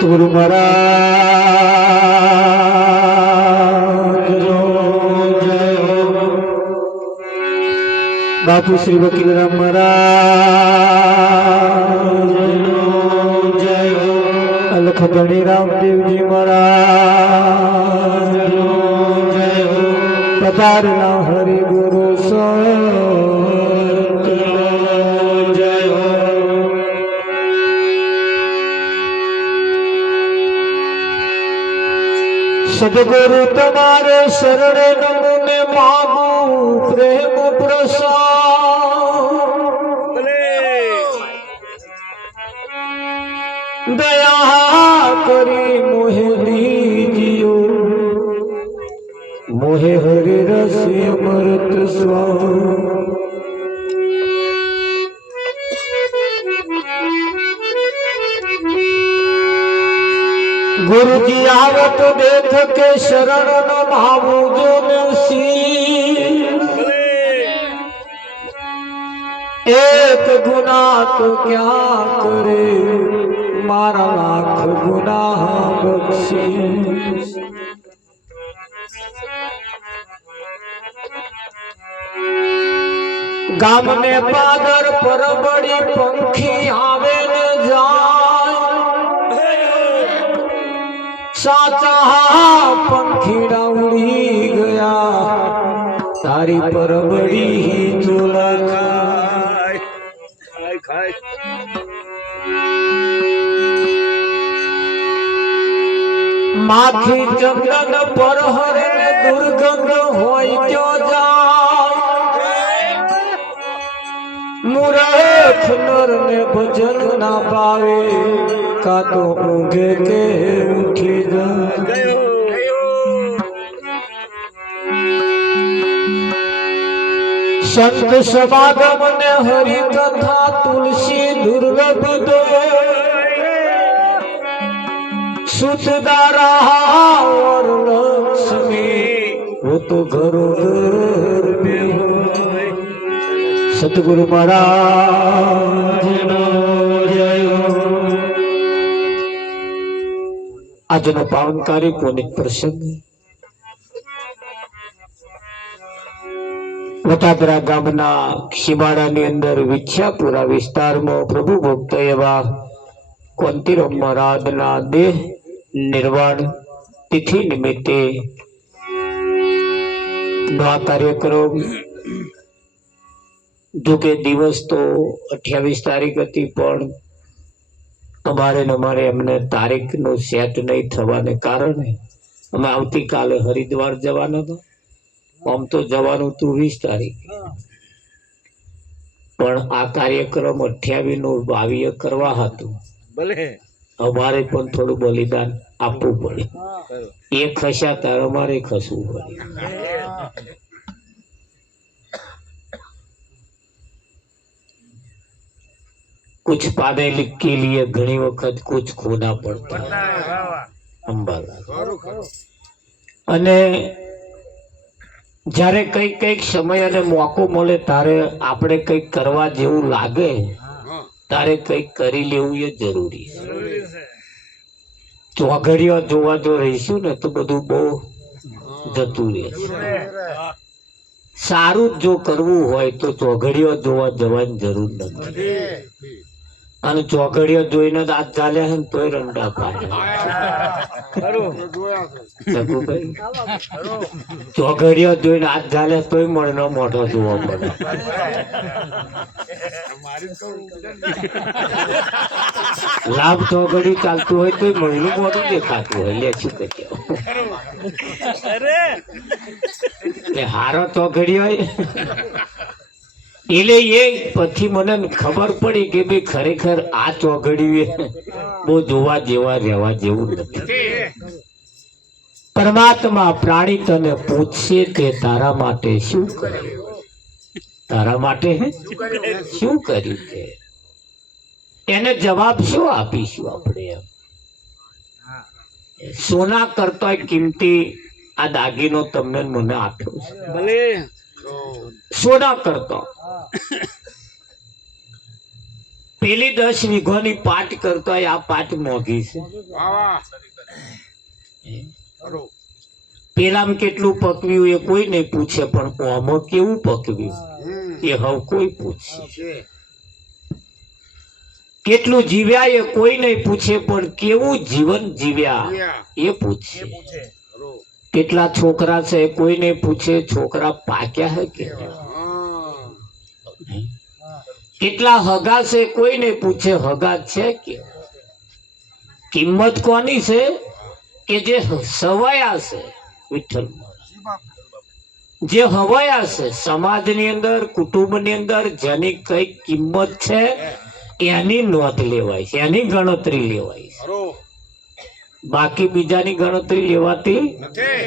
સતગુરુ મહારાજ બાપુ શ્રી વકીલરામ મહારાજ અલખ ધણી રામદેવજી મહારાજ પધારેલા હરિગુરુ સદગુરુ તમારે શરણે નમુને માગું પ્રેમ પ્રસાદ દયા કરી મોહે દીજીઓ મોહે હરિ રસે અમૃત સ્વાદ गुरुजी आवत देख के शरण न भावू जो एक गुना तो क्या करे मारा लाख गुना बख्शी गाम ने पादर पर बड़ी पंखी आवे ने जाए साचा पंखीड़ा उड़ी गया तारी पर बड़ी ही चोला खाए माखी चंदन पर हरे दुर्गंध होय क्यों जाए मूर्ख नर ने भजन ना पावे का तो ऊँघे के उठी जाए संत समागम ने हरि कथा तुलसी दुर्लभ दो सुतदारा और लक्ष्मी वो तो घरों घर में हो सतगुरु महाराज આજનો પાવનકારી પુનિત પ્રસંગ વટાદરા ગામના ખીમાડાની અંદર વિછ્યાપુરા વિસ્તારમાં પ્રભુ ભક્ત એવા કોંતીરામ મહારાજના દેહ નિર્વાણ તિથિ નિમિત્તે આ કાર્યક્રમ જો કે દિવસ તો 28 તારીખ હતી પણ અમારે એમને તારીખનો સેટ નહીં થવાને કારણે અમે આવતીકાલે હરિદ્વાર જવાના હતા આમ તો જવાનું હતું 20 તારીખ પણ આ કાર્યક્રમ 28 નું 22 કરવા હતું ભલે અમારે પણ થોડું બલિદાન આપવું પડે એ ખસ્યા તાર અમારે ખસવું પડે कुछ पाने लिख के लिए घनी वक्त कुछ खोना पड़ता अंबाला અને જ્યારે કઈક સમય અને મોકો મળે તારે આપણે કઈક કરવા જેવું લાગે તારે કઈક કરી લેવું એ જરૂરી છે ચોઘડિયા જોવા જો રહીશું ને તો બધું બહુ જતું રહેશે સારું જો કરવું હોય તો ચોઘડિયા જોવા જવાની જરૂર નથી અને ચોઘડિયો જોઈને દાંત ચાલ્યા છે ને તોય રંડા પાડે ચોઘડિયો જોઈને હાથ ચાલ્યા તોય મળનો મોઢો જોવા પડે લાભ ચોઘડિયું ચાલતું હોય તોય મળનું મોઢું દેખાતું હોય લે શું કહે એટલે હારો તો ઘડ્યો એટલે એ પછી મને ખબર પડી કે ભાઈ ખરેખર આ ચોઘડિયું બહુ જોવા જેવા રહેવા જેવું નથી. પરમાત્મા પ્રાણી તને પૂછશે કે તારા માટે શું કર્યું, તારા માટે શું કર્યું છે, એને જવાબ શું આપીશું આપણે? એમ સોના કરતા કિંમતી આ દાગીનો તમને મને આપ્યો છે, ભલે સોના કરતા પેલી 10 વીઘોની પાટ કરતા આ પાટ મોંઘી છે. પેલામાં કેટલું પકવ્યું એ કોઈ નહીં પૂછે, પણ આમાં કેવું પકવ્યું એ હવે કોઈ પૂછશે. કેટલું જીવ્યા એ કોઈ નહીં પૂછે, પણ કેવું જીવન જીવ્યા એ પૂછશે. કેટલા છોકરા છે કોઈ નહીં પૂછે, છોકરા પાક્યા હે કે? કેટલા હગા છે કોઈ નહીં પૂછે, હગા છે કે? કિંમત કોની છે કે જે સવાયા છે, વિઠ્ઠલ જે હવાયા છે સમાજની અંદર, કુટુંબની અંદર, જેની કઈ કિંમત છે એની નોંધ લેવાય છે, એની ગણતરી લેવાય છે. બાકી બીજાની ગણતરી લેવાતી નથી.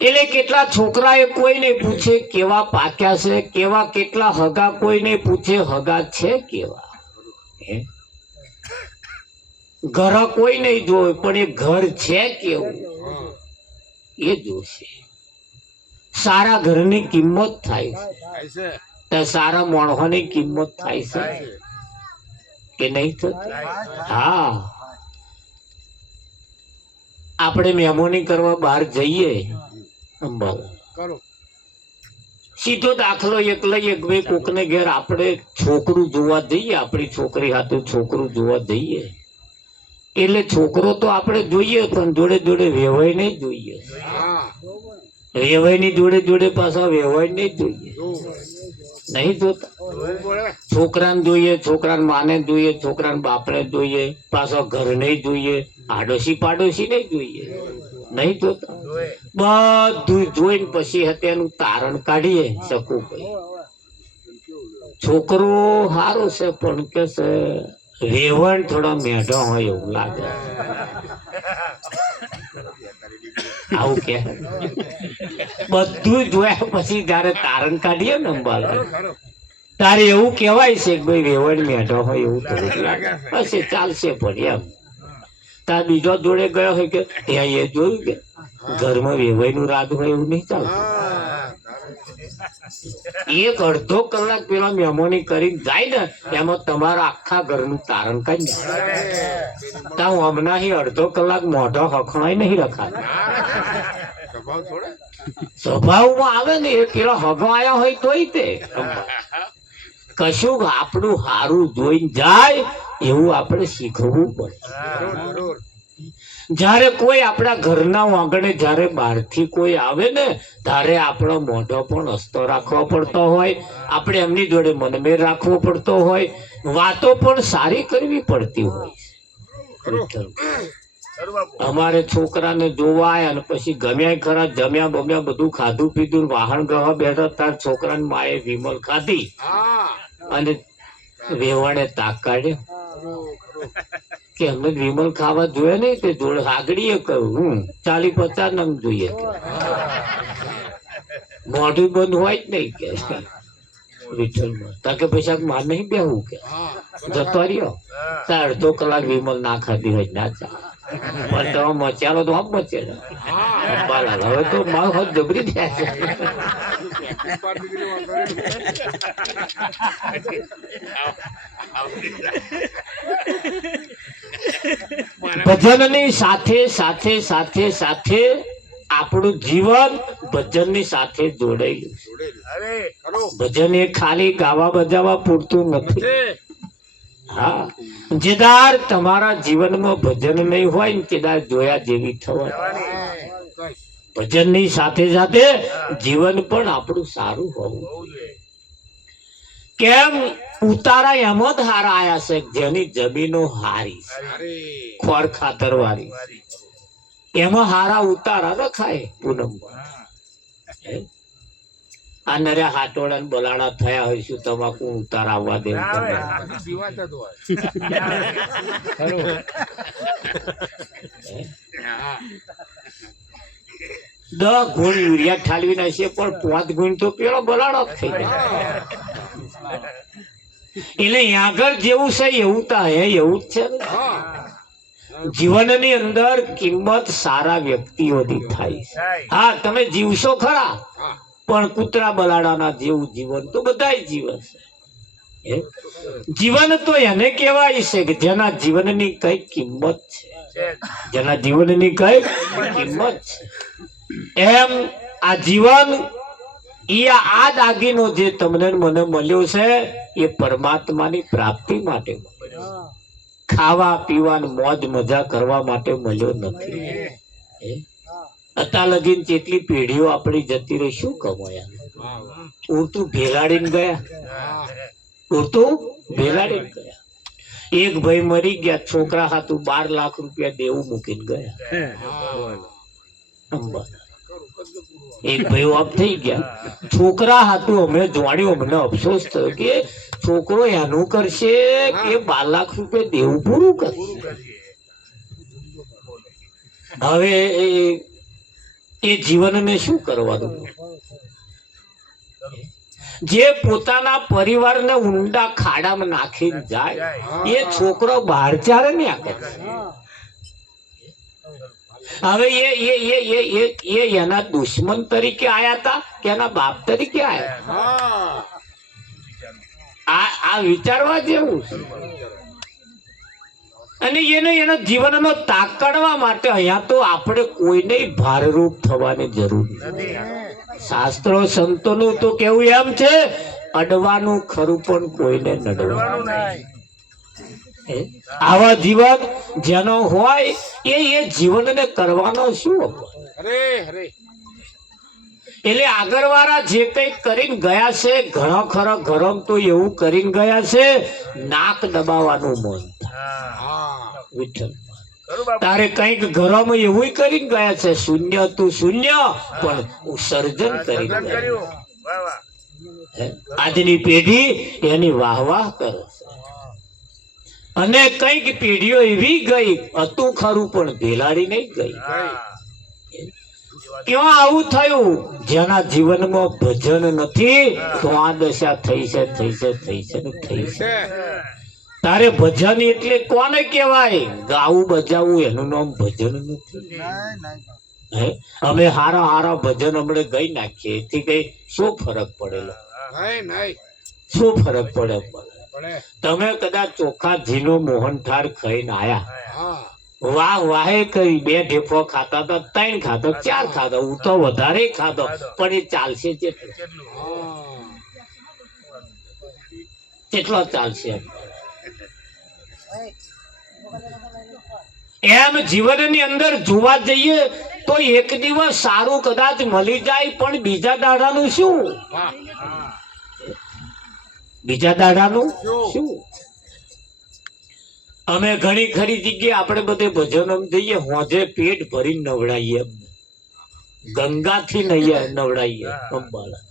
એટલે કેટલા છોકરા એ કોઈ નહીં પૂછે કેવા પાક્યા છે, કેવા કેટલા હગા કોઈ નહીં પૂછે હગા છે કેવા. ઘર કોઈ નહીં જોવે, પણ એ ઘર છે કેવું એ જોશે. સારા ઘરની કિંમત થાય છે તો સારા માણસોની કિંમત થાય છે કે નહીં થતી? હા, આપણે મહેમાની કરવા બહાર જઈએ, સીધો દાખલો એક લઈએ, કોકને ઘેર આપણે છોકરું જોવા જઈએ, આપણી છોકરી હાથું છોકરું જોવા જઈએ, એટલે છોકરો તો આપણે જોઈએ, પણ જોડે જોડે વેવાય નહીં જોઈએ. વેવાય ની જોડે જોડે પાછા વેવાય નહીં જોઈએ, નહીં જોતા. છોકરાને જોઈએ, છોકરાને માને જોઈએ, છોકરાને બાપને જોઈએ, પાછા ઘર નહીં જોઈએ, આડોશી પાડોશી નહીં જોઈએ, નહીં જોતા. બધું જોઈને પછી તેનું તારણ કાઢીએ શકું. છોકરો સારો છે પણ કે છે વેવણ થોડા મેઢા હોય એવું લાગે. આવું કે બધું જોયા પછી જયારે તારણ કાઢીએ ને અંબાલા, તારે એવું કેવાય છે કે ભાઈ વેવણ મેઢો હોય એવું થોડુંક લાગે, પછી ચાલશે. પણ એમ તાર બીજો જોડે ગયો હોય કે ત્યાં એ જોયું કે ઘરમાં વેવાઈ નું રાગ હોય એવું નહીં ચાલતું. એક અડધો કલાક પેલા મહેમાની કરીને જાય ને એમાં તમારા આખા ઘરનું તારણ કાઢી નાખે. હું હમણાં અડધો કલાક મોઢો હખણાઈ નહીં રખાતો. સ્વભાવમાં આવે ને એ પેલા હગવાયા હોય તોય તે કશું આપણું સારું જોઈને જાય એવું આપણે શીખવું પડે. જયારે કોઈ આપણા ઘરના આંગણે જયારે બહારથી કોઈ આવે ને ત્યારે આપણો મોઢો પણ હસતો રાખવો પડતો હોય, આપણે એમની જોડે મનમેળ રાખવો પડતો હોય, વાતો પણ સારી કરવી પડતી હોય. અમારે છોકરાને જોવા અને પછી ગમ્યા ખરા, જમ્યા બમ્યા બધું ખાધું પીધું, વાહન ગવા બેઠા તાર છોકરાને માએ વિમલ ખાધી અને વેવાડે તાક કાઢ્યો કે અમે વિમલ ખાવા જોઈએ નહીં, તે જોડે આગળીએ કહ્યું 40-50 નંગ જોઈએ. મોઢું બંધ હોય જ નહીં કે વિઠ્ઠલમાં તાકે પૈસા માર નહીં બેહવું કે જતો રહ્યો. અડધો કલાક વિમલ ના ખાધી હોય ના ચા, પણ તમે મચાલો તો આમ મચે ને. હવે તો મારો હાથ જબરી થયા છે. ભજનની સાથે સાથે સાથે સાથે આપણું જીવન ભજનની સાથે જોડાયેલું. ભજન એ ખાલી ગાવા બજાવવા પૂરતું નથી. હા, જેદાર તમારા જીવનમાં ભજન નહીં હોય ને તેદાર જોયા જેવી થવા. ભજનની સાથે સાથે જીવન પણ આપણું સારું હોવું. કેમ ઉતારા એમ જ હારા આયા છે જેની જમીનો હારી, ખોર ખાતર વાળી. એમાં હારા ઉતારા રખાય પૂનમ. આ નર્યા હાટોડા ને બલાડા થયા હોય શું તમાકુ ઉતાર આવવા દે? દસ ગુણ યુરિયા ઠાલવી નાખીએ પણ 5 ગુણ તો પેલો બલાડો જ થઈ જાય. એટલે આગળ જેવું છે એવું તો એવું જ છે ને. જીવનની અંદર કિંમત સારા વ્યક્તિઓની થાય છે. હા, તમે જીવશો ખરા, પણ કૂતરા બલાડાના જેવું જીવન તો બધાય જીવન છે. જીવન તો એને કહેવાય છે કે જેના જીવનની કઈ કિંમત છે, જેના જીવનની કઈ કિંમત છે. એમ આ જીવન આ દાગીનો જે તમને મને મળ્યો છે એ પરમાત્માની પ્રાપ્તિ માટે મળ્યો. ખાવા પીવાનું મોજ મજા કરવા માટે મળ્યો નથી. અત્યાર લગીન જેટલી પેઢીઓ આપણી જતી રહી, શું કમાયા? ઉડતું ભેલાડીને ગયા, ઉડતું ભેલાડીને ગયા. એક ભાઈ મરી ગયા, છોકરા હાથું 12 લાખ રૂપિયા દેવું મૂકીને ગયા. એક ભાઈ ઓફ થઈ ગયા, છોકરા હાથું અમે જોડ્યું. અમને અફસોસ થયો કે છોકરો એનું કરશે કે 12 લાખ રૂપિયા દેવું પૂરું કરશે. હવે એ જીવનને શું કરવાનું? જે પોતાના પરિવારને ઊંડા ખાડામાં નાખીને જાય એ છોકરો બહાર ચારે ને આ કરે. હવે એ એના દુશ્મન તરીકે આયા હતા કે એના બાપ તરીકે આયા? આ વિચારવા જેવું છે. અને એના જીવનનો તાગ કાઢવા માટે અહીંયા તો આપણે કોઈને ભારરૂપ થવાની જરૂર નથી. શાસ્ત્રો સંતોનું તો કેવું એમ છે, અડવાનું ખરું પણ કોઈને નડવાનું નહીં. આવા જીવન જેનો હોય એ જીવનને કરવાનો શું? એટલે આગળ વાળા જે કઈ કરીને ગયા છે, ઘણો ખરો ગરમ તો એવું કરીને ગયા છે, નાક દબાવવાનું મન વિઠ્ઠલ. તારે કઈક ગરમ એવું કરીને ગયા છે, શૂન્ય તું શૂન્ય પણ સર્જન કરી ગયા. આજની પેઢી એની વાહ વાહ કરે છે. અને કઈક પેઢીઓ એવી ગઈ, હતું ખરું પણ ભેલાડી નહીં ગઈ. ક્યાં આવું થયું? જેના જીવનમાં ભજન નથી તો આ દશા થઈ છે, થઈ છે, થઈ છે, થઈ છે. તારે ભજન એટલે કોને કહેવાય? ગાવું બજાવવું એનું નામ ભજન નથી. અમે હારા હારા ભજન હમણે ગઈ નાખીએ, એથી કઈ શું ફરક પડેલો? શું ફરક પડે? તમે કદાચ ચોખા ઝીનો મોહનથાળ ખાઈને આયા, વાહ વાહે કરી 2 ઢેફો ખાતા હતા, 3 ખાતો, 4 ખાતો, હું તો વધારે ખાતો, પણ એ ચાલશે કેટલો ચાલશે? એમ જીવનની અંદર જોવા જઈએ તો એક દિવસ સારું કદાચ મળી જાય, પણ બીજા દાડાનું શું? બીજા દાડાનું શું? અમે ઘણી ખરી જગ્યાએ આપણે બધે ભજનો જઈએ, હોજે પેટ ભરી નવડાવીએ, ગંગાથી નહીં નવડાવીએ અંબાલા,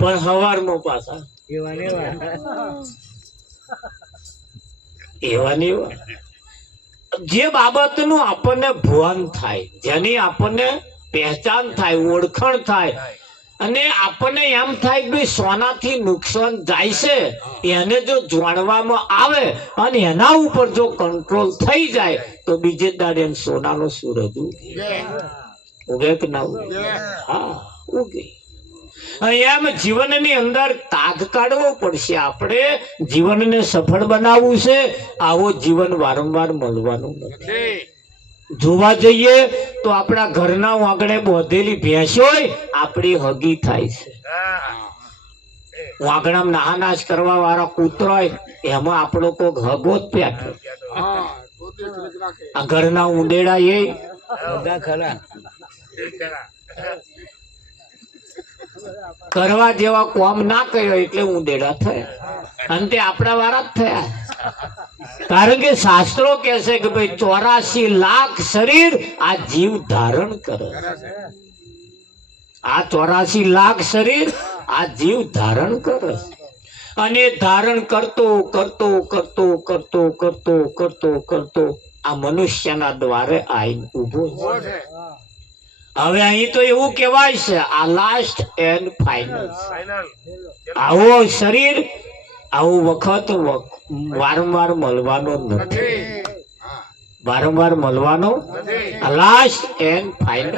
પણ હવારમાં પાછા એવા ને એવા. જે બાબતનું આપણને ભાન થાય, જેની આપણને પહેચાન થાય, ઓળખાણ થાય, અને આપણને એમ થાય કે સોનાથી નુકસાન જાય છે, એને જો જાણવામાં આવે અને એના ઉપર જો કંટ્રોલ થઈ જાય તો બીજે દાડે સોનાનો સૂરજ ઉગે કે ના ઉગે? હા, ઉગે. એમ જીવનની અંદર તાગ કાઢવો પડશે. આપણે જીવનને સફળ બનાવવું છે. આવો જીવન વારંવાર મળવાનું નથી. જોવા જઈએ તો આપણા ઘરના આંગણે બોધેલી ભેંસ હોય, આપણી હગી થાય છે. આંગણામાં નાહાનાશ કરવા વાળા કૂતરો હોય, એમાં આપણો કોક હગો જ પેઠો. આ ઘરના ઉંદેડા એ ખરા કરવા જેવા કોમ ના કર્યો એટલે ઉંદેડા થયા, અને તે આપણા વાળા જ થયા. કારણ કે શાસ્ત્રો કહે છે કે ભાઈ 84 લાખ શરીર આ જીવ ધારણ કરે. આ 84 લાખ શરીર આ જીવ ધારણ કરે અને ધારણ કરતો કરતો કરતો કરતો કરતો કરતો કરતો આ મનુષ્યના દ્વારે આવીને ઉભો છે. હવે અહીં તો એવું કહેવાય છે આ લાસ્ટ એન્ડ ફાઇનલ. આવો શરીર આવો વખત વારંવાર મળવાનો નથી. વારંવાર મળવાનો લાસ્ટ એન્ડ ફાઇનલ.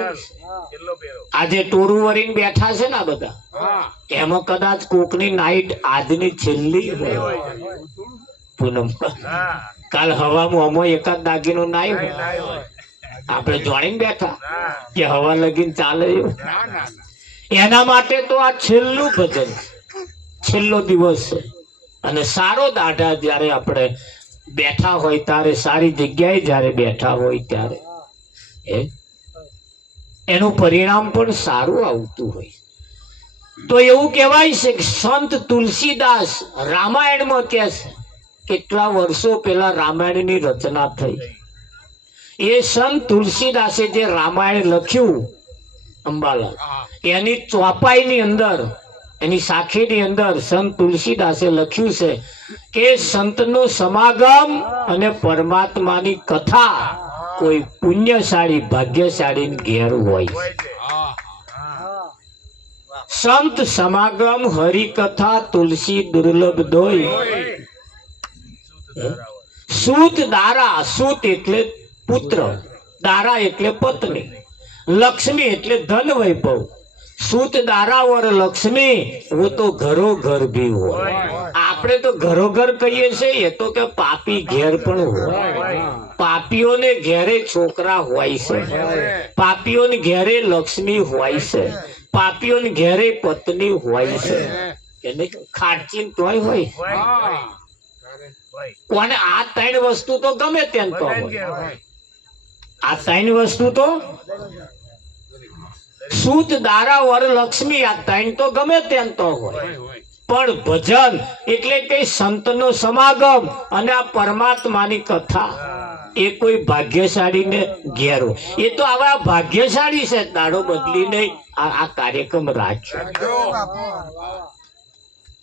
આજે ટોરું વરીને બેઠા છે ને આ બધા, એમાં કદાચ કોકની નાઈટ આજની છેલ્લી હોય પૂનમ. કાલ હવામાં અમો એકાદ દાગીનો નાઈ હોય, આપણે જોડીને બેઠા કે હવા લગીને ચાલે એવું. એના માટે તો આ છેલ્લું ભજન, છેલ્લો દિવસ છે. અને સારો દાઢા જયારે આપણે બેઠા હોય ત્યારે, સારી જગ્યાએ જયારે બેઠા હોય ત્યારે એનું પરિણામ પણ સારું આવતું હોય. તો એવું કહેવાય છે કે સંત તુલસીદાસ રામાયણમાં કહે છે, કેટલા વર્ષો પહેલા રામાયણની રચના થઈ. એ સંત તુલસીદાસે જે રામાયણ લખ્યું અંબાલાલ, એની ચોપાઈની અંદર, એની સાખીની અંદર સંત તુલસીદાસે લખ્યું છે કે સંતનો સમાગમ અને પરમાત્માની કથા કોઈ પુણ્યશાળી ભાગ્યશાળી ઘેર હોય. સંત સમાગમ હરિકથા તુલસી દુર્લભ દોય. સૂત દારા, સૂત એટલે પુત્ર, દારા એટલે પત્ની, લક્ષ્મી એટલે ધન વૈભવ. સૂત દારા ઓર લક્ષ્મી वो तो घरो घर भी હોય. આપણે તો ઘરો ઘર કહીએ છીએ, એ તો કે પાપી ઘેર પણ હોય. પાપીઓને ઘેરે છોકરા હોય છે, પાપીઓને ઘેરે લક્ષ્મી હોય છે, પાપીઓને ઘેરે પત્ની હોય છે. એને ખાટચીન તોય હોય. કોને આ ત્રણ વસ્તુ તો ગમે તેમ તો હોય. આ ત્રણ વસ્તુ તો સૂત દારા વર લક્ષ્મી, આ ત્રણ તો ગમે તેમ તો હોય. પણ ભજન એટલે કઈ સંતનો સમાગમ અને આ પરમાત્માની કથા એ કોઈ ભાગ્યશાળીને ઘેર હોય. એ તો આવા ભાગ્યશાળી છે, દાડો બદલીને આ કાર્યક્રમ રાખ્યો.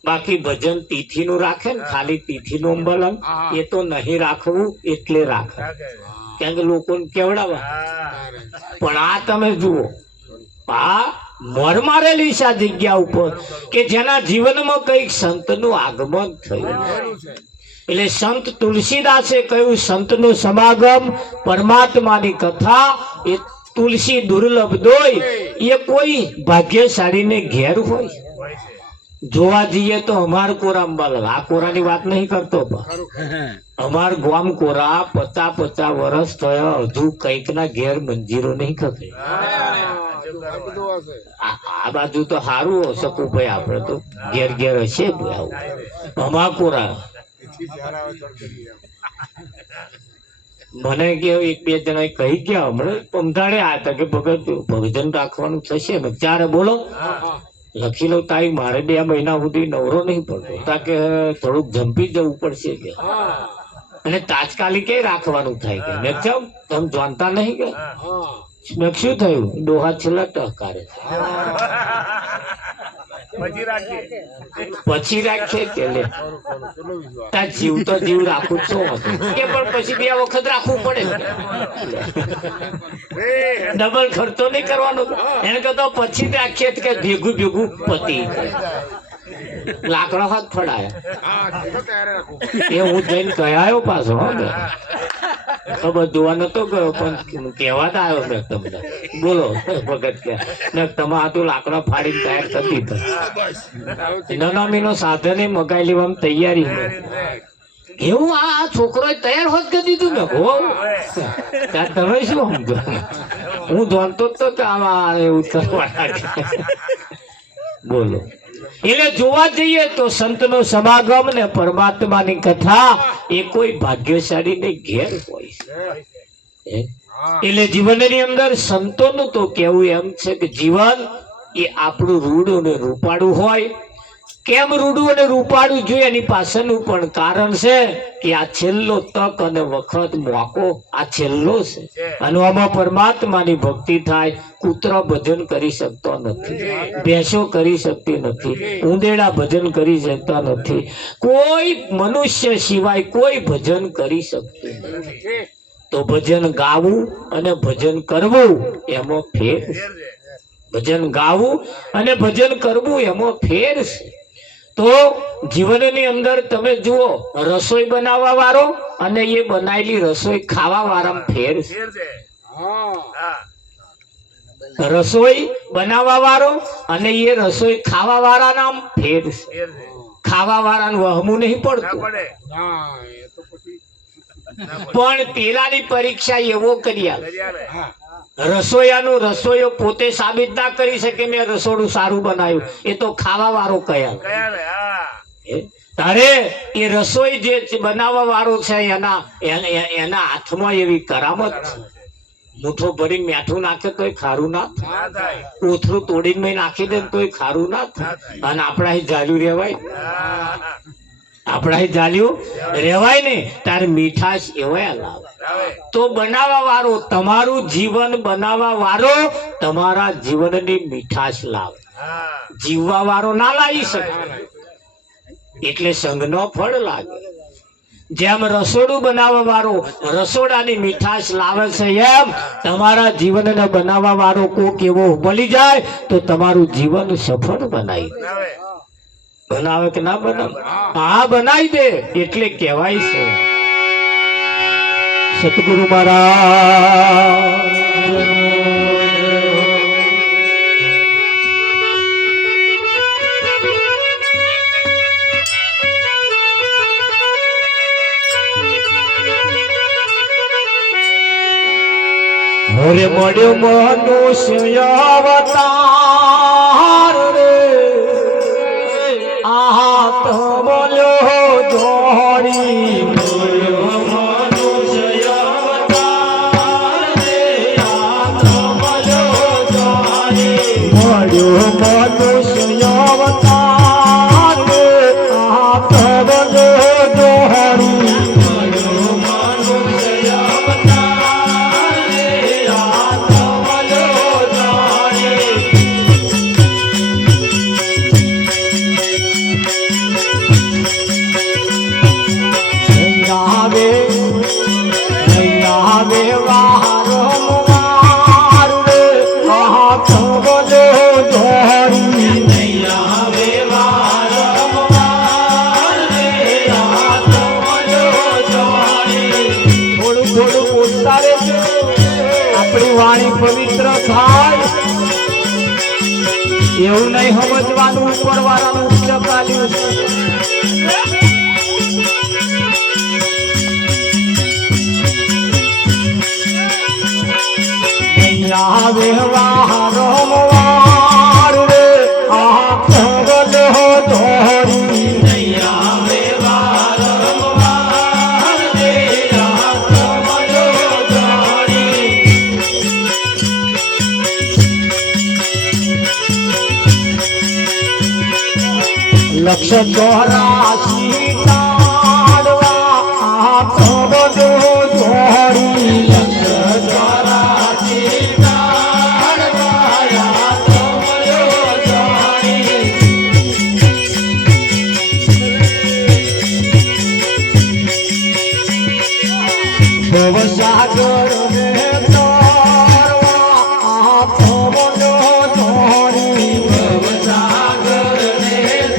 બાકી ભજન તિથિનું રાખે ને, ખાલી તિથિનું અંબલન એ તો નહીં રાખવું એટલે રાખે, કેમ કે લોકોને કેવડાવવા. પણ આ તમે જુઓ, આ મોર મારેલી છે આ જગ્યા ઉપર કે જેના જીવનમાં કઈક સંતનું આગમન થયું. એટલે સંત તુલસીદાસે કહ્યું સંતનું સમાગમ, પરમાત્માની કથા એ તુલસી દુર્લભ દોય. એ કોઈ ભાગ્યશાળીને ઘેર હોય. જોવા જઈએ તો અમાર કોરા અંબાલાલ, આ કોરાની વાત નહીં કરતો, અમાર ગામ કોરા 50 વર્ષ થયા, હજુ કઈક ના ઘેર મંજીરો નહીં ખપે. આ બાજુ તો સારું શકું ભાઈ, આપડે તો ઘેર ઘેર હશે આવું. અમાર કોરા મને કે એક બે જણા કહી ગયા હમણાં પમધાડે આ હતા કે ભગત ભજન રાખવાનું થશે ને, ત્યારે બોલો લખી લો તારીખ. મારે 2 મહિના સુધી નવરો નહીં પડતો, કે થોડુંક જંપી જવું પડશે કે, અને તાત્કાલિક કઈ રાખવાનું થાય કે મેં કેમ તમે જાણતા નહીં કે મેં શું થયું, ડોહા છેલ્લા ટહકારે પછી રાખીએ કે લે તાર જીવ તો જીવ રાખું છો કે, પણ પછી 2 વખત રાખવું પડે. ડબલ ખર્ચો નહીં કરવાનો. એને કહો પછી રાખીએ કે ભેગું ભેગું પતી લાકડો હાથ ફડાયા. એ હું જઈને કહેવાયો પાછો, ખબર જોવા નતો ગયો પણ કહેવા તો આવ્યો મેં તમને. બોલો ભગત કે તમે આ તો લાકડા ફાડીને તૈયાર કરી દીધા. નનામીનો સાધને મગાઈ લેવામાં તૈયારી. એવું આ છોકરો તૈયાર હોત કરી દીધું ને. હો ત્યાં તમે શું સમજો, હું જાણતો જ તો કે આમાં એવું કરવા. બોલો. એટલે જોવા જઈએ તો સંતનો સમાગમ ને પરમાત્માની કથા એ કોઈ ભાગ્યશાળી ને ઘેર હોય છે. એટલે જીવનની અંદર સંતોનું તો કેવું એમ છે કે જીવન એ આપણું રૂડું ને રૂપાળું હોય કેમ રૂડું અને રૂપાળું જોઈએ એની પાછળનું પણ કારણ છે કે આ છેલ્લો તક અને વખત મોકો આ છેલ્લો છે અને આમાં પરમાત્માની ભક્તિ થાય. કૂતરો ભજન કરી શકતો નથી, ભેંસો કરી શકતી નથી, ઉંદેડા ભજન કરી શકતા નથી, કોઈ મનુષ્ય સિવાય કોઈ ભજન કરી શકતું નથી. તો ભજન ગાવું અને ભજન કરવું એમાં ફેર છે. ભજન ગાવું અને ભજન કરવું એમાં ફેર છે. તો જીવનની અંદર તમે જુઓ, રસોઈ બનાવવા વાળો અને એ બનાવેલી રસોઈ ખાવા વાળામાં ફેર છે. રસોઈ બનાવવા વાળો અને એ રસોઈ ખાવા વાળાના ફેર છે. ખાવા વાળાનું વહમું નહીં પડતું, પણ પેલાની પરીક્ષા એવો કર્યા. રસોઈયો પોતે સાબિત ના કરી શકે મેં રસોડું સારું બનાવ્યું, એ તો ખાવા વાળો કયા. તારે એ રસોઈ જે બનાવવા વાળો છે એના હાથમાં એવી કરામત છે. મૂઠો ભરી મીઠું નાખે તોય ખારું ના થાય, કોથળું તોડીને નાખી દે તોય ખારું ના થાય. અને આપણા જાલ્યું રેવાય, આપણા જાલ્યું રેવાય ને તારે મીઠાશ એવાય લાવે. તો બનાવવા વાળો, તમારું જીવન બનાવવા વાળો તમારા જીવનની મીઠાશ લાવે. જીવવા વાળો ના લાવી શકે, એટલે સંઘનો ફળ લાગે. જેમ રસોડું બનાવવા વાળો રસોડાની મીઠાશ લાવે છે, એમ તમારા જીવનને બનાવવા વાળો કોક એવો મળી જાય તો તમારું જીવન સફળ બનાવે કે ના બનાવે? હા, બનાવી દે. એટલે કહેવાય છે સતગુરુ મહારાજ હોરે મળ્યો મનુષ્ય અવતાર રે, આ તો બોલ્યો જોડી. મળ્યો મનુષ્ય અવતાર રે, આ તો બોલ્યો જોડી. મળ્યો મનુષ્ય અવતાર રે, આ તો બોલ્યો જોડી. આપણી વાણી પવિત્ર થાય એવું નહીં સમજવાનું. ઉપર વાળાનું ઉચ્ચ ચાલ્યું છે. આવે વારો વાર રે, આ ખબર ધોરી. આવે વારો વાર રે, આ ખબર ધોરી. લક્ષ 84 તાડવા, આ ખબર ધોરી. લક્ષ 84 તાડવા, આ ખબર ધોરી. ભવસાગર ને તરવા, આ ખબર ધોરી. ભવસાગર ને તરવા, આ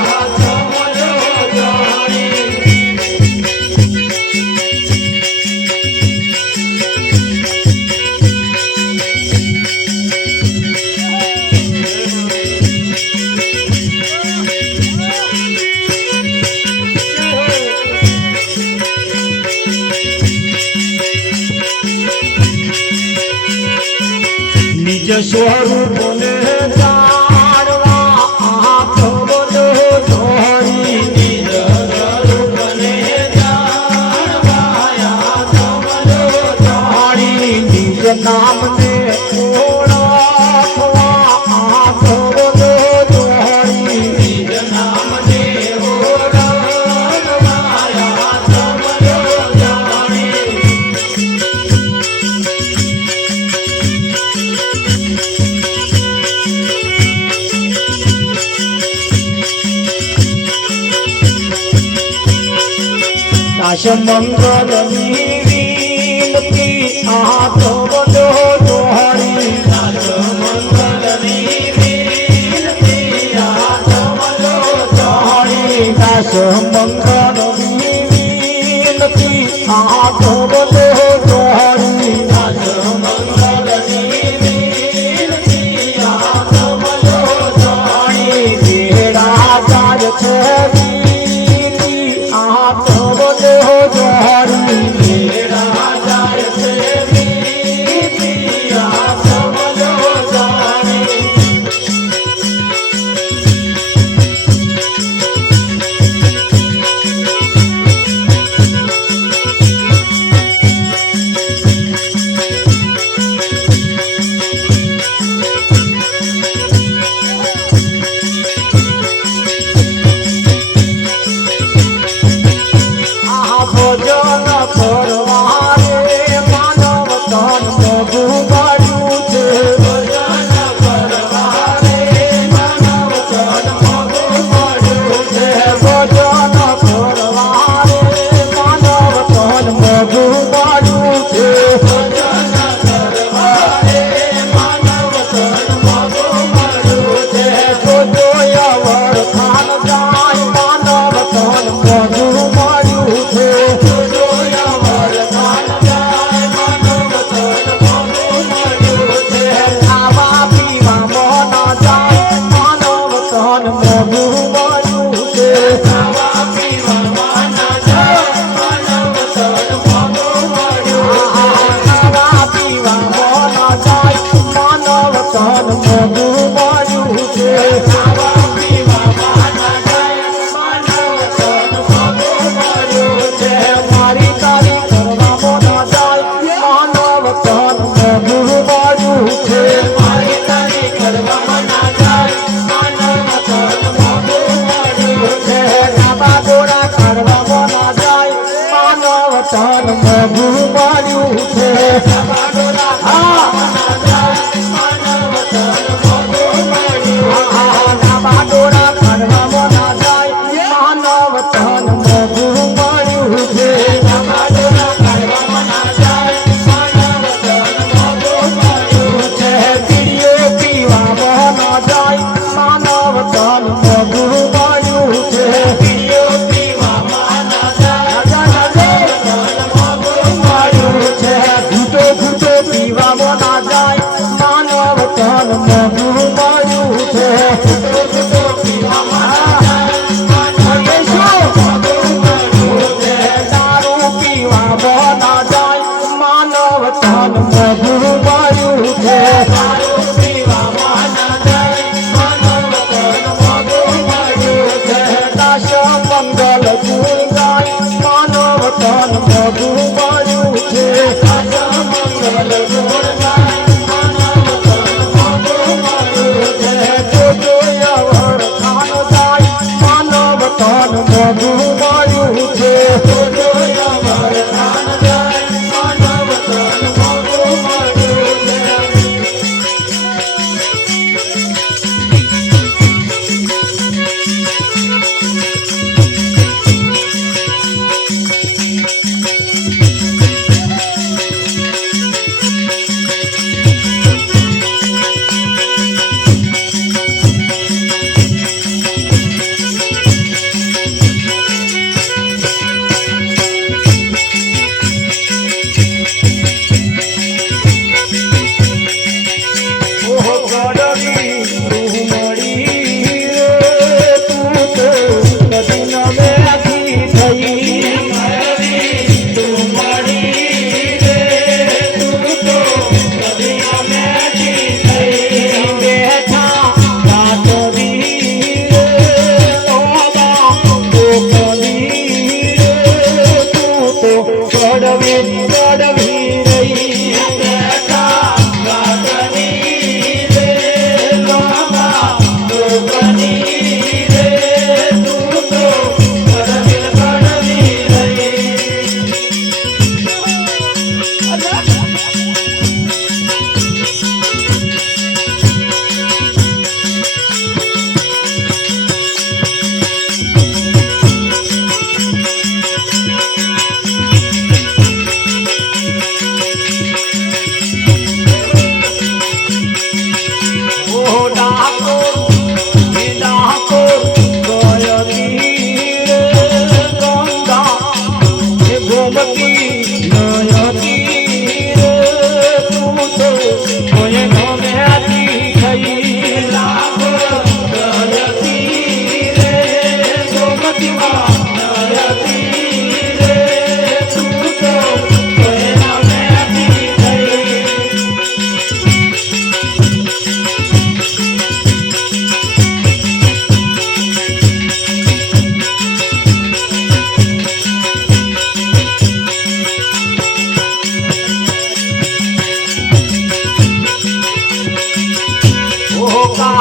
ખબર ધોરી. નિજ સ્વરૂપ ને જાણવા, આ ખબર ધોરી. નિજ સ્વરૂપ ને જાણવા, આ ખબર ધોરી. નિજ નામ ને ઓળખવા, આ ખબર ધોરી. દશ મંગલની વિનતી હાથ વડો જોડી દશ મંગલની વિનતી હાથ વડો જોડી દશ મંગલની વિનતી હાથ વડો જોડી દશ મંગલની વિનતી હાથ વડો જોડી બેડા જાય છે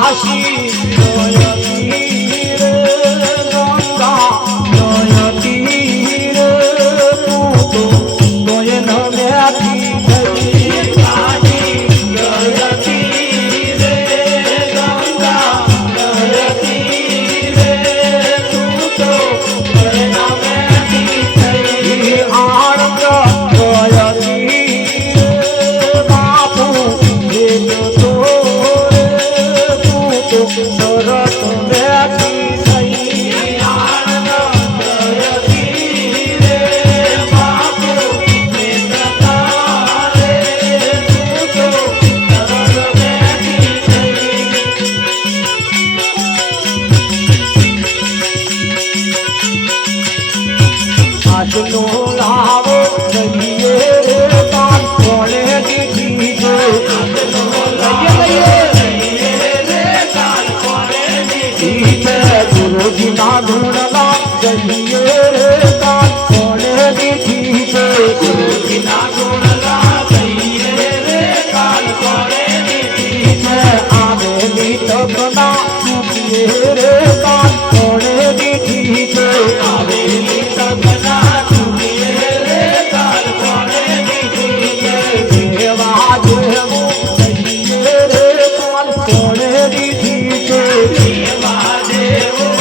ચોરાશી નયતી રે ગંગા નયતી રે તું તો નયન મેથી થઈ કાજી નયતી રે ગંગા નયતી રે તું તો નયન મેથી થઈ આણંદ નયતી બાપુ દેજો તો સરત બેઠી થઈ આનંદ નયતી રે બાપુ દેતા રે તું તો સરત બેઠી થઈ આજનો લાવો લઈએ રે પાન કોણે દીધી છે આજનો લઈએ ગુરુજી ના ધૂણલા જઈએ રે કાન કોણે દીધી છે ગુરુજી ના ધૂણલા જઈએ રે કાન કોણે દીધી છે આવેલી તકના ચૂકીએ રે કાન કોણે દીધી છે આવેલી તકના ચૂકીએ રે કાન કોણે દીધી છે દેવા દેવું જઈએ રે કાન કોણે દીધી છે દેવા દેવું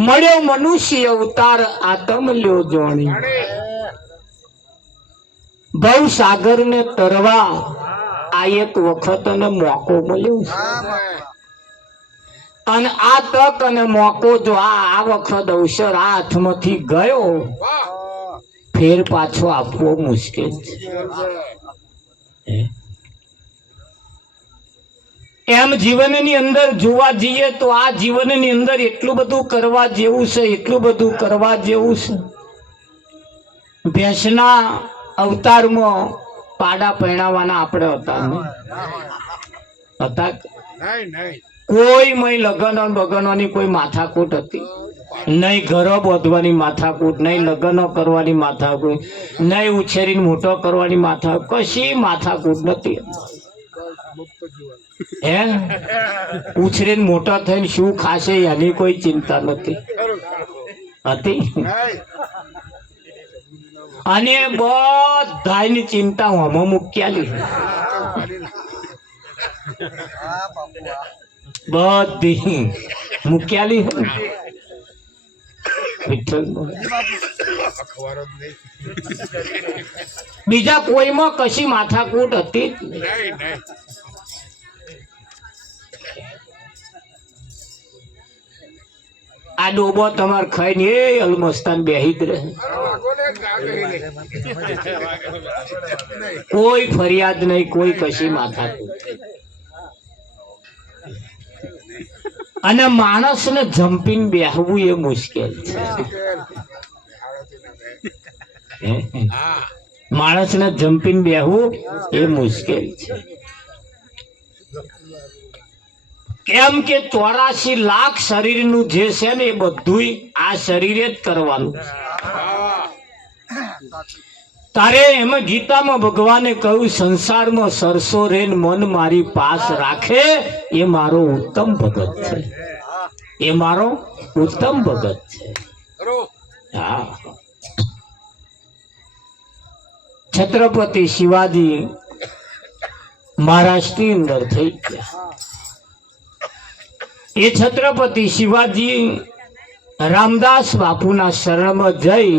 મળ્યો મનુષ્ય અવતાર આતમ લ્યો જોણી ભવ સાગર ને તરવા આ એક વખત અને મોકો મળ્યો અને આ તક અને મોકો જો આ વખત અવસર આ હાથમાંથી ગયો ફેર પાછો આપવો મુશ્કેલ છે એમ જીવનની અંદર જોવા જઈએ તો આ જીવનની અંદર એટલું બધું કરવા જેવું છે એટલું બધું કરવા જેવું છે ભેંસના અવતારમાં પાડા પહેણાવાના આપણે હતા કોઈ મય લગન બગનવાની કોઈ માથાકૂટ હતી નહીં ઘરો બોધવાની માથાકૂટ નહીં લગ્નો કરવાની માથાકૂટ નહીં ઉછેરીને મોટો કરવાની માથાકૂટ કશી માથાકૂટ નથી હે ઉછરીને મોટા થઈને શું ખાશે એની કોઈ ચિંતા નથી હતી અને બધાની ચિંતા હોમાં મૂક્યાલી બધી મૂક્યાલી બીજા કોઈમાં કશી માથાકૂટ હતી જ નહીં આ ડોબો તમારે ખાઈને એ અલમસ્તાન બેહી જ રહે કોઈ ફરિયાદ નહીં કોઈ કશી માથાકૂટ અને માણસને જંપીને બેહવું એ મુશ્કેલ છે માણસને જંપીને બેહવું એ મુશ્કેલ છે કેમ કે 84 લાખ શરીરનું જે છે ને એ બધું આ શરીરે જ કરવાનું તારે એમાં ગીતામાં ભગવાને કહ્યું સંસારમાં સરસો રેન મન મારી પાસ રાખે એ મારો ઉત્તમ ભગત છે એ મારો ઉત્તમ ભગત છે. હા, છત્રપતિ શિવાજી મહારાષ્ટ્રની અંદર થઈ ગયા. એ છત્રપતિ શિવાજી રામદાસ બાપુના શરણમાં જઈ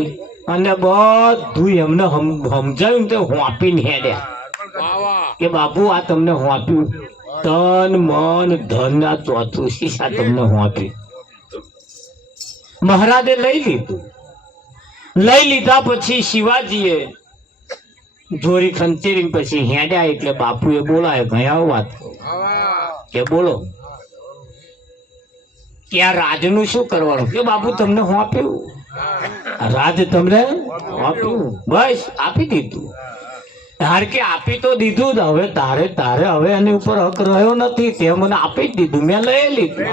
અને બધું એમને સમજાયું તે હોંપીને હેડ્યા કે બાપુ આ તમને હોંપ્યું, તન મન ધન આ ચોથું શીશા તમને હોંપ્યું. મહારાજે લઈ લીધું. લઈ લીધા પછી શિવાજીએ જોરી ખંચેરી પછી હેડ્યા એટલે બાપુએ બોલાય ગયા વાત કે બોલો કે આ રાજનું શું કરવાનું? કે બાપુ તમને હું આપ્યું, રાજ તમને આપ્યું, બસ આપી દીધું. હાર કે આપી તો દીધું જ, હવે તારે હવે એની ઉપર હક રહ્યો નથી. તે મને આપી જ દીધું, મેં લઈ લીધું.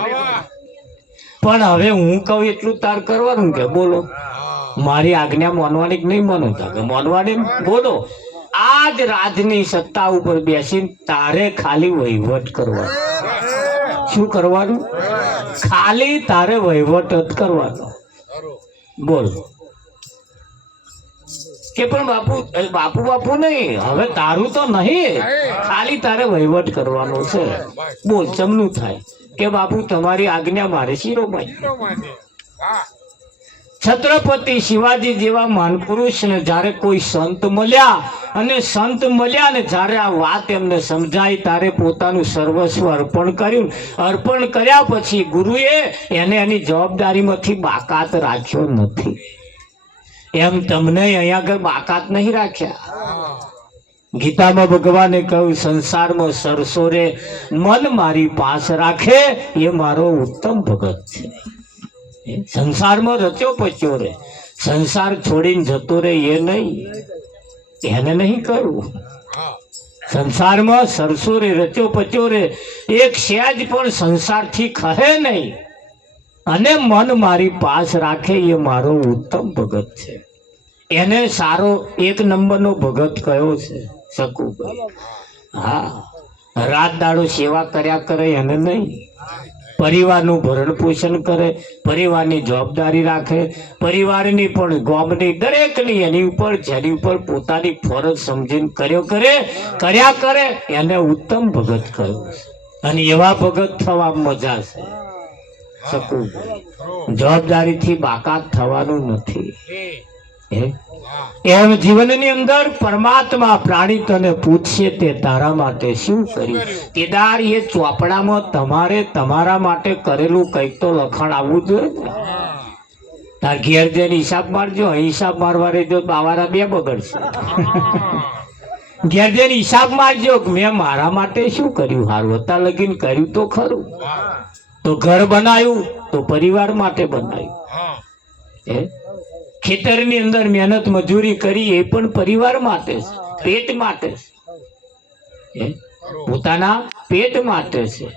પણ હવે હું કહું એટલું તાર કરવાનું. કે બોલો મારી આજ્ઞા માનવાની કે નહીં માનો? કે માનવાની. બોલો આજ રાજની સત્તા ઉપર બેસીને તારે ખાલી વહીવટ કરવાનો. શું કરવાનું? ખાલી તારે વહીવટ જ કરવાનો. બોલ કે પણ બાપુ નહીં, હવે તારું તો નહીં, ખાલી તારે વહીવટ કરવાનો છે. બોલ ચમનું થાય કે બાપુ તમારી આજ્ઞા મારે શિરોમણી. છત્રપતિ શિવાજી જેવા મહાનપુરુષને જ્યારે કોઈ સંત મળ્યા અને સંત મળ્યા ને જ્યારે આ વાત એમને સમજાય ત્યારે પોતાનું સર્વસ્વ અર્પણ કર્યું. અર્પણ કર્યા પછી ગુરુએ એને એની જવાબદારીમાંથી બાકાત રાખ્યો નથી. એમ તમને અહીંયા આગળ બાકાત નહીં રાખ્યા. ગીતામાં ભગવાને કહ્યું સંસારમાં સરસો રે મન મારી પાસ રાખે એ મારો ઉત્તમ ભગત છે. સંસારમાં રચ્યો પચ્યો રે, સંસાર છોડીને જતો રે એ નહીં, એને નહીં કરવું. સંસારમાં સરસો રે રચ્યો પચ્યો રે, એક સહેજ પણ સંસારથી ખહે નહીં અને મન મારી પાસ રાખે એ મારો ઉત્તમ ભગત છે. એને સારો એક નંબરનો ભગત કયો છે? સકુભાઈ. હા, રાત દાડો સેવા કર્યા કરે એને નહીં, પરિવારનું ભરણ પોષણ કરે, પરિવારની જવાબદારી રાખે, પરિવારની પણ ગામની દરેકની એની ઉપર જેની ઉપર પોતાની ફરજ સમજીને કર્યા કરે એને ઉત્તમ ભગત કહ્યું. અને એવા ભગત થવા મજા છે. સકુભાઈ, જવાબદારીથી બાકાત થવાનું નથી. એમ જીવનની અંદર પરમાત્મા પ્રાણી તને પૂછશે તે તારા માટે શું કર્યું? કેદાર એ ચોપડામાં તમારે તમારા માટે કરેલું કંઈક તો લખાણ આવવું જોઈએ. તાર ઘેર જઈને હિસાબ મારજો, હિસાબ મારવા રહેજો બાવારા બે બગડશે. ઘેર જઈને હિસાબ મારજો મેં મારા માટે શું કર્યું? હારું હતા લગીન કર્યું તો ખરું, તો ઘર બનાવ્યું તો પરિવાર માટે બનાવ્યું. ખેતરની અંદર મહેનત મજૂરી કરી એ પણ પરિવાર માટે છે, પેટ માટે છે, પોતાના પેટ માટે છે.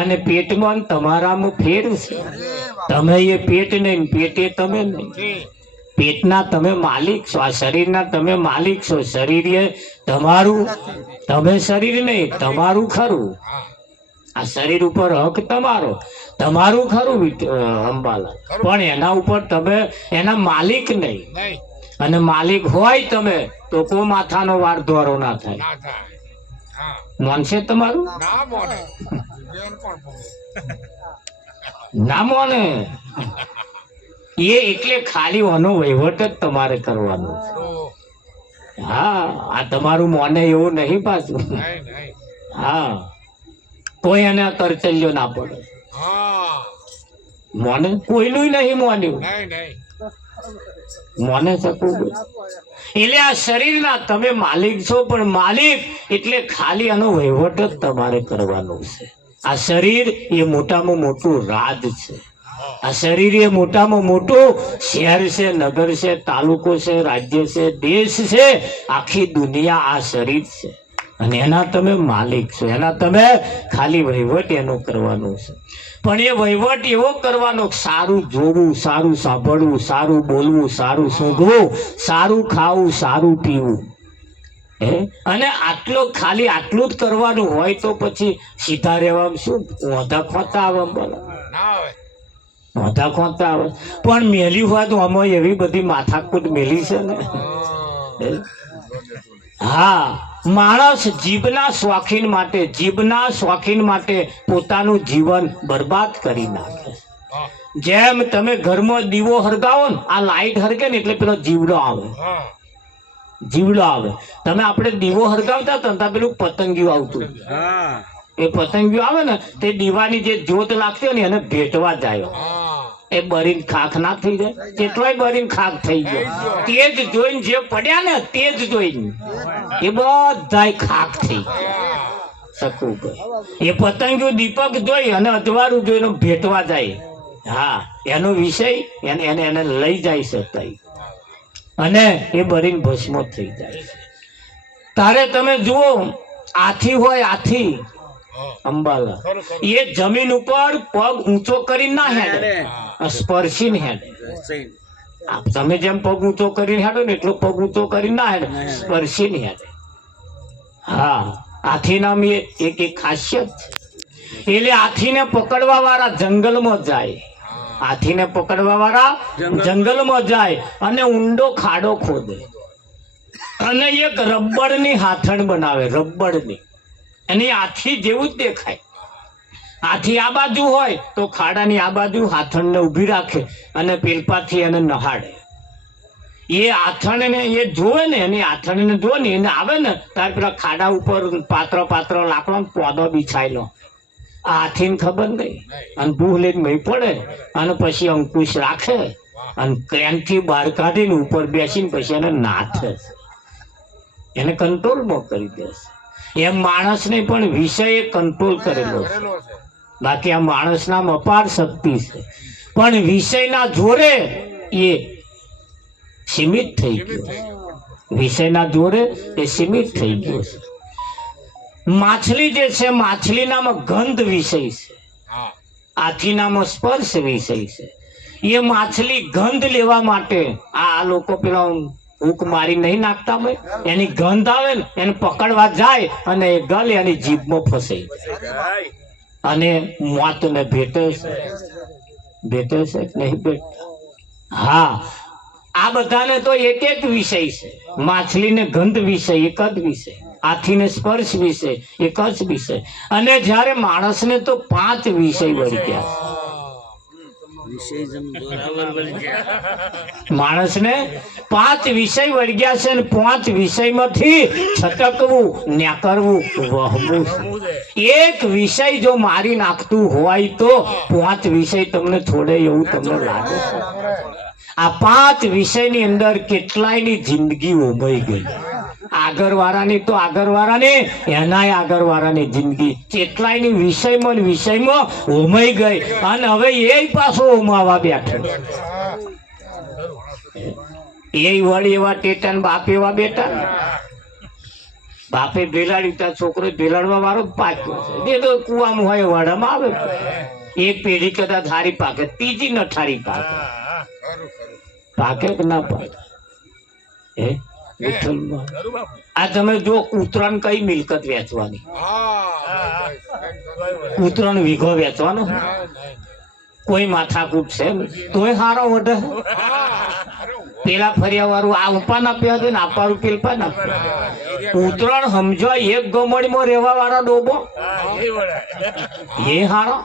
અને પેટમાં તમારામાં ફેર છે. તમે એ પેટ નહીં, પેટે તમે નહીં. પેટના તમે માલિક છો, આ શરીરના તમે માલિક છો. શરીર એ તમારું, તમે શરીર નહીં, તમારું ખરું. આ શરીર ઉપર હક તમારું ખરું અંબાલા, પણ એના ઉપર તમે એના માલિક નહીં. અને માલિક હોય તમે તો કોઈ માથાનો વાર ધોરો ના થાય. માનશે તમારું? ના માને. એ એટલે ખાલી આનો વહીવટ જ તમારે કરવાનો છે. હા, આ તમારું મોને એવું નહીં પાછું. હા, કોઈ એને તરચલ્યો ના પડે. મોને કોઈનું નહીં મોન્યું. મોને શકું એટલે આ શરીરના તમે માલિક છો, પણ માલિક એટલે ખાલી આનો વહીવટ જ તમારે કરવાનો છે. આ શરીર એ મોટામાં મોટું રાજ છે. આ શરીર એ મોટામાં મોટું શહેર છે, નગર છે, તાલુકો છે, રાજ્ય છે, દેશ છે, આખી દુનિયા આ શરીર છે. અને એના તમે માલિક છો. એના તમે ખાલી વહીવટ એનો કરવાનો છે. પણ એ વહીવટ એવો કરવાનો સારું જોવું, સારું સાંભળવું, સારું બોલવું, સારું સૂંઘવું, સારું ખાવું, સારું પીવું. અને ખાલી આટલું જ કરવાનું હોય તો પછી સીધા રહેવામાં શું વાંધા ખોતા આવે? મોઢા ખોંચતા આવે પણ મેલી હોય તો આમાં એવી બધી માથાકૂટ મેલી છે ને. હા, માણસ જીભના શોખીન માટે પોતાનું જીવન બરબાદ કરી નાખે. જેમ તમે ઘરમાં દીવો હરગાવો ને, આ લાઈટ હરગે ને એટલે પેલો જીવડો આવે. તમે આપણે દીવો હરગાવતા હતા ને ત્યાં પેલું પતંગિયું આવતું. એ પતંગિયું આવે ને તે દીવાની જે જ્યોત લાગતી હોય ને એને ભેટવા જાય. એ બરીને ખાખ ના થઈ જાય, કેટલોય બરીને ખાખ થઈ ગયો. તે જ જોઈને જે પડ્યા ને તે જ જોઈને એ બધાય ખાખ થઈ શકું. એ પતંગિયું દીપક જોઈ અને અજવાળું જોઈને ભેટવા જાય. હા, એનો વિષય એને લઈ જાય છે અને એ બરીને ભસ્મ થઈ જાય છે. તારે તમે જુઓ, હાથી હોય, હાથી અંબાલા, એ જમીન ઉપર પગ ઊંચો કરીને ના હેડે, સ્પર્શીને હેડે. તમે જેમ પગ ઊંચો કરીને હેડો ને એટલો પગ ઊંચો કરીને ના હેડે, સ્પર્શીને હેડે. હા, હાથી નામ એક ખાસિયત છે. એટલે હાથીને પકડવા વાળા જંગલમાં જાય. હાથીને પકડવા વાળા જંગલમાં જાય અને ઊંડો ખાડો ખોદે અને એક રબડની હાથણ બનાવે. રબડની, એની હાથી જેવું જ દેખાય. હાથી આ બાજુ હોય તો ખાડાની આ બાજુ હાથણને ઊભી રાખે અને પેલપાથી એને નહાડે. એ હાથણને એ જોવે ને, એની હાથણને જોવે ને, એને આવે ને તાર પેલા ખાડા ઉપર પાત્ર લાકડો પોદો બિછાયેલો. આ હાથીને ખબર નહીં અને ભૂહ લઈને મહી પડે અને પછી અંકુશ રાખે અને ક્રેનથી બહાર કાઢીને ઉપર બેસીને પછી એને નાથે, એને કંટ્રોલમાં કરી દેશે. એમ માણસને પણ વિષય કંટ્રોલ કરેલો છે. બાકી આ માણસના અપાર શક્તિ છે પણ વિષયના જોરે એ સીમિત થઈ ગયો. વિષયના જોરે એ સીમિત થઈ ગયો છે. માછલી જે છે, માછલીનામાં ગંધ વિષય છે, હાથીનામાં સ્પર્શ વિષય છે. એ માછલી ગંધ લેવા માટે આ લોકો પેલા હૂક મારી નહીં નાખતા હોય, એની ગંધ આવે ને એને પકડવા જાય અને એ ગલે એની જીભમાં ફસાઈ જાય અને મોતને ભેટે છે. ભેટે છે કે નહીં ભેટતા? હા, આ બધાને તો એક વિષય છે. માછલીને ગંધ વિષય એક જ વિષય, હાથીને સ્પર્શ વિષય એક જ વિષય, અને જ્યારે માણસને તો 5 વિષય વળી ગયા છે. માણસને 5 વિષય વળી ગયા છે અને 5 વિષયમાંથી છટકવું, ન્યાકરવું, વહવું. એક વિષય જો મારી નાખતું હોય તો 5 વિષય તમને છોડે એવું તમને લાગે છે? આ 5 વિષયની અંદર કેટલાયની જિંદગી ઉભી ગઈ. આગળવાળાની તો આગળવાળાની, એનાય આગળવાળાની જિંદગી કેટલાયની વિષયમાં હોમાઈ ગઈ અને હવે એ પાછો હોમાવા બેઠો. એ વળી એવા ટેટા, બાપ એવા બેટા. બાપે ભેલાડ્યું ત્યાં છોકરો ભેલાડવા વાળો પાક્યો છે. એ તો કુવામાં હોય વાડામાં આવે. એક પેઢી કદાચ હારી પાકે, ત્રીજી નઠારી પાકે. પાકે કે ના પાકે? આ તમે જો ઉત્તરાયણ કઈ મિલકત વેચવાની? ઉત્તરાયણ વીઘો વેચવાનો? કોઈ માથાકૂટ છે તોય હારો વઢે. પેલા ફર્યા વાળું આ ઉપા ના પે હતું ને આપારું પેલપા ના. ઉત્તરાયણ સમજો એક ગમણીમાં રહેવા વાળા ડોબો એ હારો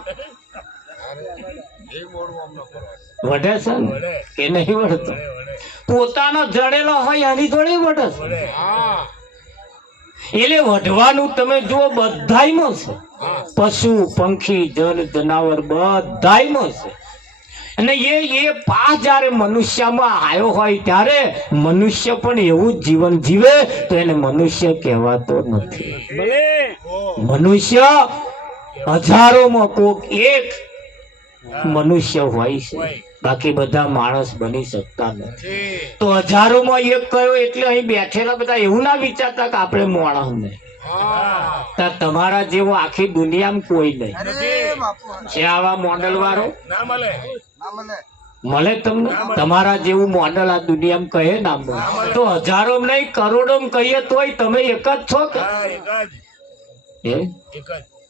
વઢે છે ને કે નહીં વઢતો? પોતાનો જડેલો હોય એની જોડે વઢે છે. એટલે વઢવાનું તમે જુઓ બધાયમાં છે. પશુ, પંખી, જન, જનાવર બધાયમાં છે. અને એ પાસ જયારે મનુષ્યમાં આવ્યો હોય ત્યારે મનુષ્ય પણ એવું જ જીવન જીવે તો એને મનુષ્ય કહેવાતો નથી. મનુષ્ય હજારોમાં કોક એક મનુષ્ય હોય છે, બાકી બધા માણસ બની શકતા નથી. તો હજારોમાં એક કયો એટલે અહીં બેઠેલા બધા એવું ના વિચારતા કે આપણે માણસ ને તમારા જેવો આખી દુનિયામાં કોઈ નહીં છે. આવા મોડલ વાળો મળે તમને? તમારા જેવું મોડલ આ દુનિયામાં કહે ના મળે. તો હજારો નહીં કરોડો કહીએ તોય તમે એક જ છો કે?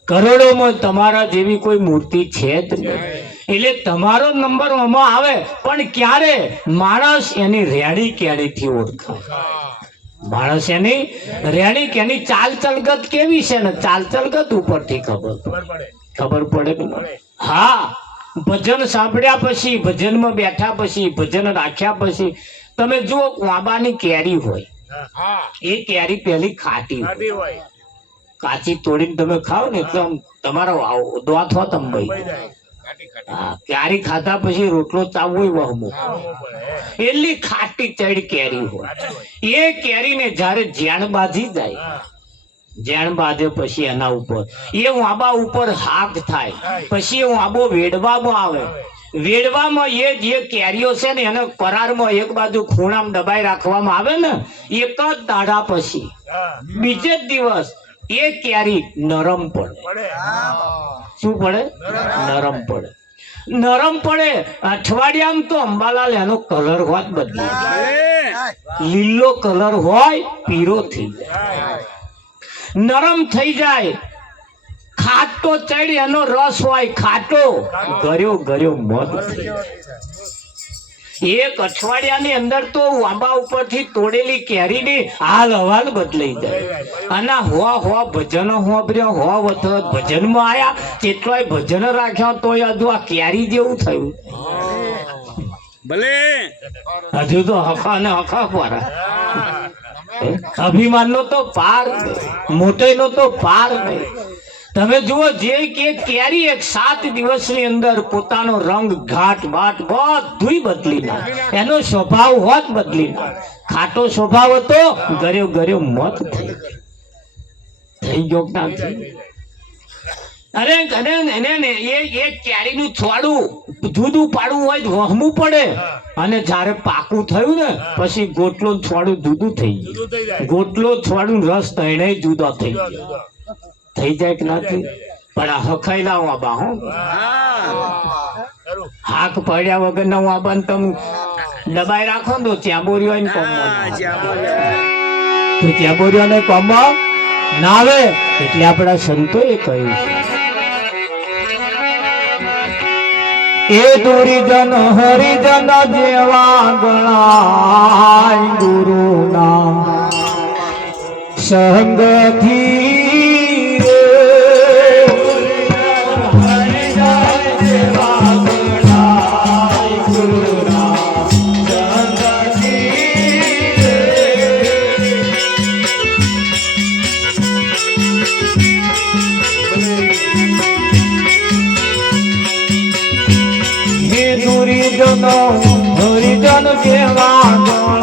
કરોડોમાં તમારા જેવી કોઈ મૂર્તિ છે જ નહીં. એટલે તમારો નંબર આમાં આવે, પણ ક્યારે માણસ એની રેડી કેડીથી ઓળખાય. માણસ એની રેડી કે એની ચાલ ચલગત કેવી છે ને ચાલ ચલગત ઉપરથી ખબર પડે કે ના? હા, ભજન સાંભળ્યા પછી, ભજનમાં બેઠા પછી, ભજન રાખ્યા પછી તમે જુઓ વાંબાની કેરી હોય, એ કેરી પેલી ખાટી હોય, કાચી તોડીને તમે ખાઓ ને એટલે આમ તમારો દોત હોત અંબાઈ. હા, કેરી ખાધા પછી રોટલો ચાવવો વહમો, એટલી ખાટી ચડ કેરી હોય. એ કેરીને જ્યારે ઝેણ બાજી જાય, ઝેણ બાજે પછી એના ઉપર એ વાંબા ઉપર હાક થાય, પછી એ વાંબો વેડવામાં આવે. વેડવામાં એ જે કેરીઓ છે ને એને કરારમાં એક બાજુ ખૂણામાં દબાઈ રાખવામાં આવે ને, એક જ દાડા પછી બીજે જ દિવસ એ કેરી નરમ પડે. શું પડે? નરમ પડે. નરમ પડે અઠવાડિયામાં તો અંબાલાલ એનો કલર હોત બદલી જાય. લીલો કલર હોય પીળો થઈ જાય, નરમ થઈ જાય. ખાટો ચડ એનો રસ હોય ખાટો, ગર્યો ગર્યો મધ થઈ જાય. એક અઠવાડિયાની અંદર તો આંબા ઉપરથી તોડેલી કેરીની હાલ હવાલ બદલાઈ જાય. અને હો ભજનો હોભર્યો, હો વખત ભજનમાં આયા, કેટલાય ભજન રાખ્યા તો હજુ આ કેરી જેવું થયું. ભલે હજુ તો હખા ને હખા પારા. અભિમાન નો તો પાર, મોટે નો તો પાર નહીં. તમે જુઓ જે કે કેરી એક 7 દિવસની અંદર પોતાનો રંગ ઘાટ બાટ બધું બદલી નાખે, એનો સ્વભાવ હોત બદલી નાખે. ખાટો સ્વભાવ હતો, ગર્યો ગર્યો મત થઈ ગયો ના થઈ. અરે એને એ કેરીનું છોડું જુદું પાડવું હોય તો વહમું પડે, અને જ્યારે પાકું થયું ને પછી ગોટલો છોડું જુદું થઈ ગયું. ગોટલો છોડું રસ તણે જુદા થઈ ગયો. થઈ જાય કે ના થઈ? પણ આ હખાયેલા વાબા હો, હાક પડ્યા વગર ના વાબા ને તમે દબાઈ રાખો ને તો ચાબોરીઓ ને કોમ તો ચાબોરીઓ ને કોમ ના આવે. એટલે આપણા સંતોએ કહ્યું એ દુરીજન હરિજન જેવા ગણાય, ગુરુના સંગથી હરિજન જેવા